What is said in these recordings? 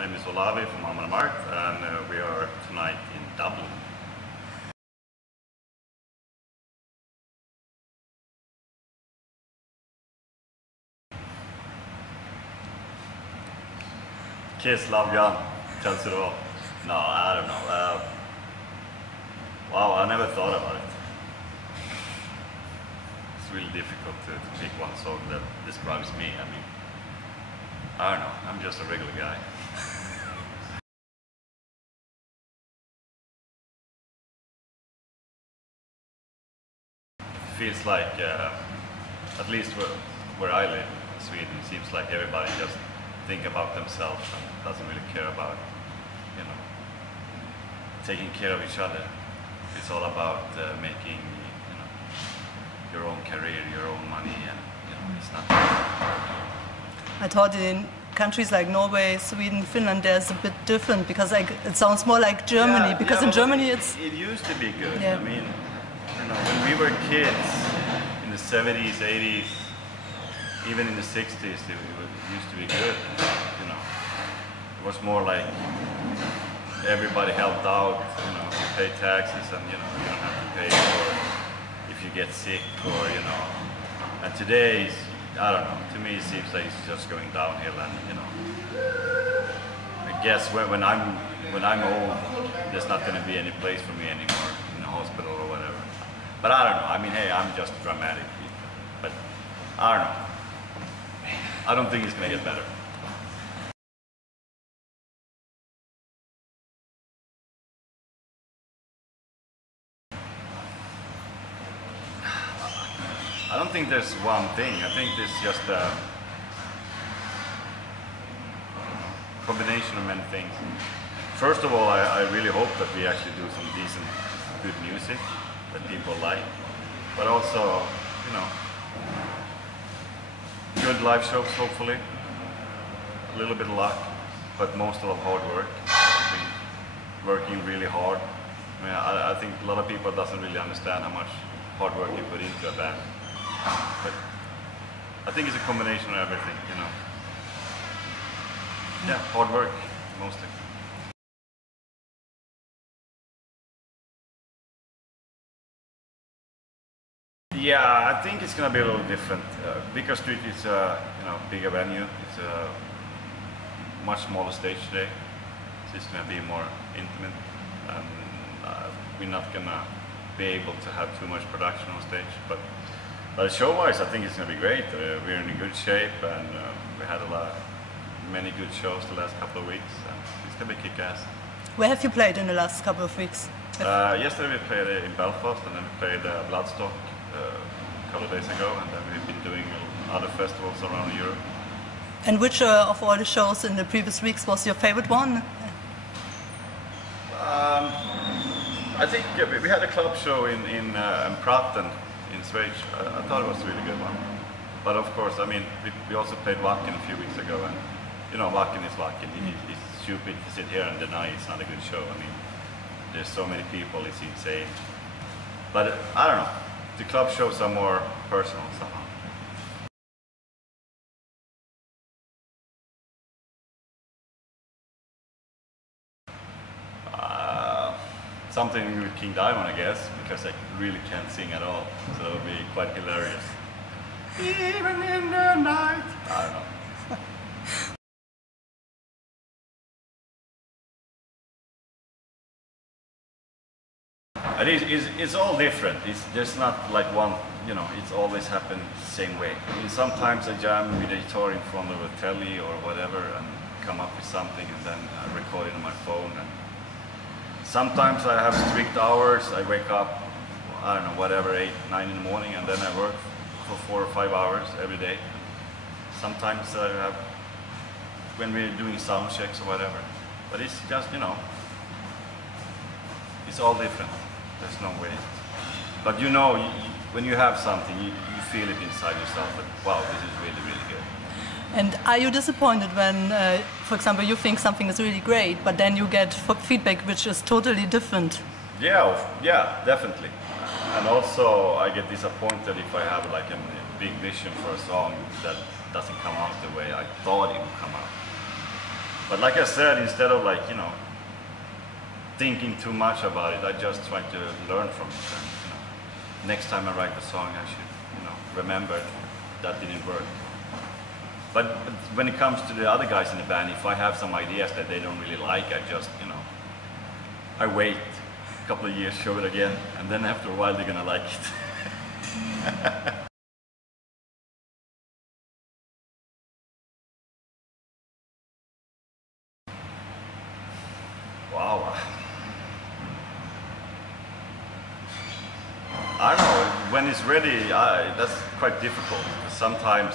name is Olavi from Amon Amarth, and we are tonight in Dublin. Kiss, love, gun, tells it all. No, I don't know. Wow, I never thought about it. It's really difficult to pick one song that describes me. I mean, I don't know, I'm just a regular guy. Feels like, at least where I live in Sweden, it seems like everybody just think about themselves and doesn't really care about, you know, taking care of each other. It's all about making, you know, your own career, your own money, and you know, it's not. I thought in countries like Norway, Sweden, Finland, there's a bit different because like it sounds more like Germany. Because in Germany, it used to be good. Yeah. I mean, you know, when we were kids in the 70s, 80s, even in the 60s, it used to be good. You know, it was more like everybody helped out. You know, you pay taxes, and you know, you don't have to pay for if you get sick, or you know. And today, I don't know. To me, it seems like it's just going downhill, and you know, I guess when I'm old, there's not going to be any place for me anymore in a hospital or whatever. But I don't know. I mean, hey, I'm just dramatic, but I don't know. I don't think it's going to get better. I don't think there's one thing. I think it's just a combination of many things. First of all, I really hope that we actually do some decent, good music that people like, but also, you know, good live shows, hopefully. A little bit of luck, but most of all hard work. I've been working really hard. I mean, I think a lot of people doesn't really understand how much hard work you put into a band. But I think it's a combination of everything, you know. Yeah, hard work, mostly. Yeah, I think it's going to be a little different. Bigger Street is a bigger venue. It's a much smaller stage today. So it's going to be more intimate, and we're not going to be able to have too much production on stage. But show-wise, I think it's going to be great. We're in good shape, and we had many good shows the last couple of weeks, and it's going to be kick-ass. Where have you played in the last couple of weeks? Yesterday we played in Belfast, and then we played Bloodstock a couple of days ago, and then we've been doing other festivals around Europe. And which of all the shows in the previous weeks was your favorite one? I think we had a club show in Praten in Schweiz. I thought it was a really good one. But of course, I mean, we also played Wacken a few weeks ago, and you know, Wacken is Wacken. It's stupid to sit here and deny it's not a good show. I mean, there's so many people, it's insane. But I don't know. The club shows are more personal somehow. Something with King Diamond, I guess, because I really can't sing at all, so it'll be quite hilarious. Even in the night. I don't know. It's all different. There's not like one, you know, it's always happened the same way. I mean, sometimes I jam with a guitar in front of a telly or whatever and come up with something, and then I record it on my phone. And sometimes I have strict hours. I wake up, I don't know, whatever, 8, 9 in the morning, and then I work for 4 or 5 hours every day. Sometimes I have, when we're doing sound checks or whatever. But it's just, you know, it's all different. There's no way. But you know, when you have something, you feel it inside yourself that, wow, this is really, really good. And are you disappointed when, for example, you think something is really great, but then you get feedback which is totally different? Yeah, definitely. And also, I get disappointed if I have like a big vision for a song that doesn't come out the way I thought it would come out. But like I said, instead of like, you know, thinking too much about it, I just try to learn from it. And, you know, next time I write a song, I should, you know, remember that didn't work. But when it comes to the other guys in the band, if I have some ideas that they don't really like, I just, you know, I wait a couple of years, show it again, and then after a while they're gonna like it. Wow. I don't know, when it's ready, that's quite difficult. Sometimes,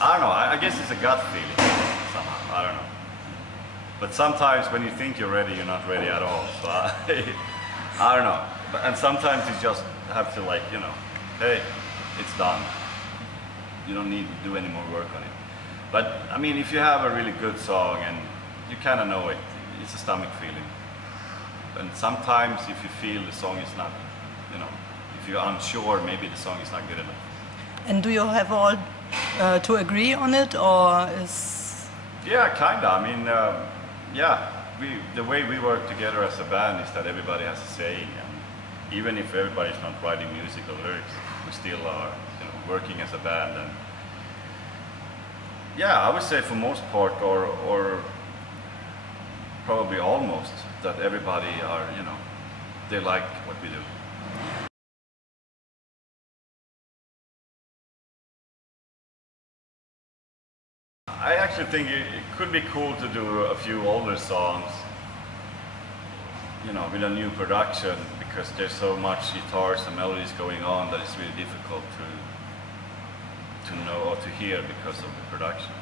I don't know, I guess it's a gut feeling somehow, I don't know. But sometimes when you think you're ready, you're not ready at all. So I don't know. And sometimes you just have to like, you know, hey, it's done. You don't need to do any more work on it. But I mean, if you have a really good song and you kind of know it, it's a stomach feeling. And sometimes if you feel the song is not, you know, if you're unsure, maybe the song is not good enough. And do you have all to agree on it, or is? Yeah, kinda. I mean, yeah, the way we work together as a band is that everybody has a say. And even if everybody's not writing music or lyrics, we still are, you know, working as a band. And yeah, I would say for most part, or probably almost, that everybody are, you know, they like what we do. I actually think it could be cool to do a few older songs, you know, with a new production, because there's so much guitars and melodies going on that it's really difficult to know or to hear because of the production.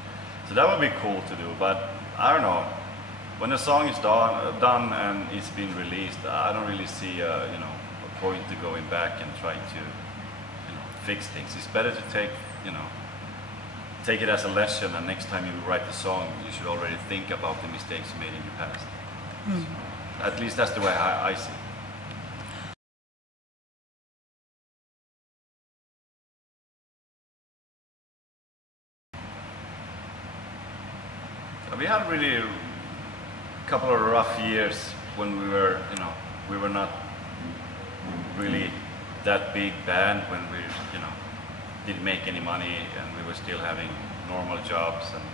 So that would be cool to do, but I don't know. When the song is done and it's been released, I don't really see you know, a point to going back and trying to, you know, fix things. It's better to take, you know, take it as a lesson, and next time you write the song, you should already think about the mistakes you made in the past. Mm. So, at least that's the way I see it. We had really a couple of rough years when we were, you know, we were not really that big band, when we, you know, didn't make any money and we were still having normal jobs, and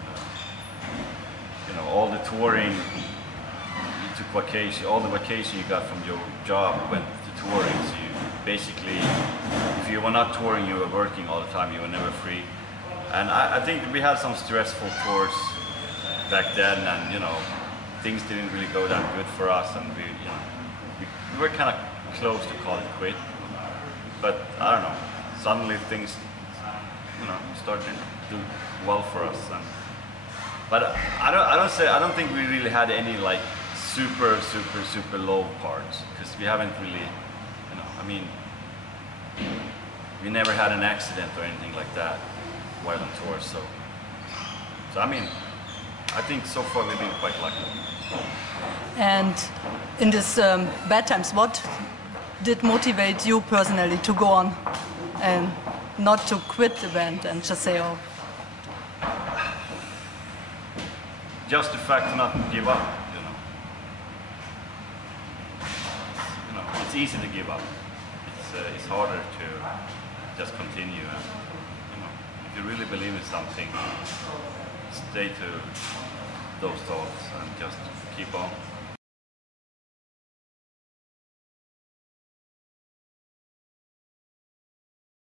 you know, all the touring, you took vacation, all the vacation you got from your job went to touring. So you basically, if you were not touring, you were working all the time, you were never free. And I think we had some stressful tours back then, and you know, things didn't really go that good for us, and we, you know, we were kind of close to call it quit. But I don't know, suddenly things, you know, started to do well for us. And, but I don't think we really had any like super low parts, because we haven't really, you know, I mean, we never had an accident or anything like that while on tour. So I mean, I think so far we've been quite lucky. And in this bad times, what did motivate you personally to go on and not to quit the band and just say, oh? Just the fact to not give up, you know. You know, it's easy to give up. It's harder to just continue. And, you know, if you really believe in something, stay to those thoughts and just keep on.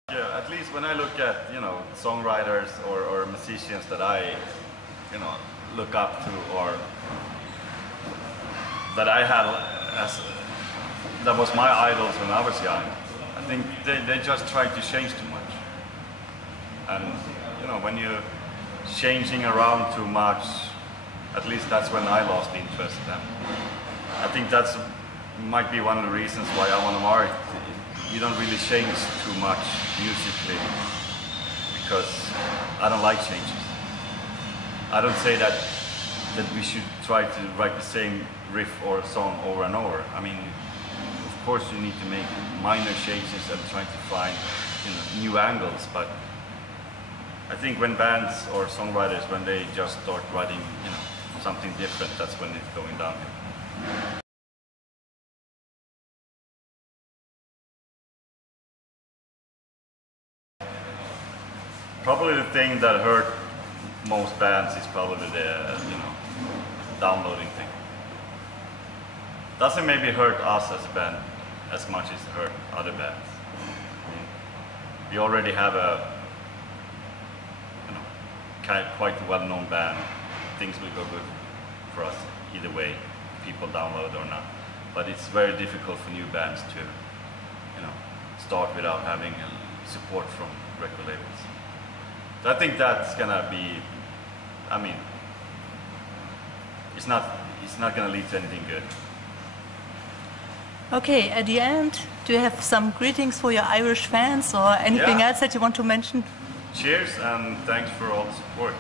Yeah, at least when I look at, you know, songwriters or musicians that I, you know, look up to, or that I had as, that was my idols when I was young, I think they just try to change too much. And, you know, when you're changing around too much, at least that's when I lost interest. And I think that's might be one of the reasons why Amon Amarth, you don't really change too much musically, because I don't like changes. I don't say that we should try to write the same riff or song over and over. I mean, of course you need to make minor changes and try to find, you know, new angles, but I think when bands or songwriters, when they just start writing, something different, that's when it's going downhill. Probably the thing that hurt most bands is probably the, downloading thing. Doesn't maybe hurt us as a band as much as it hurt other bands. I mean, we already have a, quite a well-known band. Things will go good for us either way, people download or not. But it's very difficult for new bands to, start without having support from record labels. So I think that's gonna be, it's not gonna lead to anything good. Okay, at the end, do you have some greetings for your Irish fans or anything else that you want to mention? Cheers and thanks for all the support.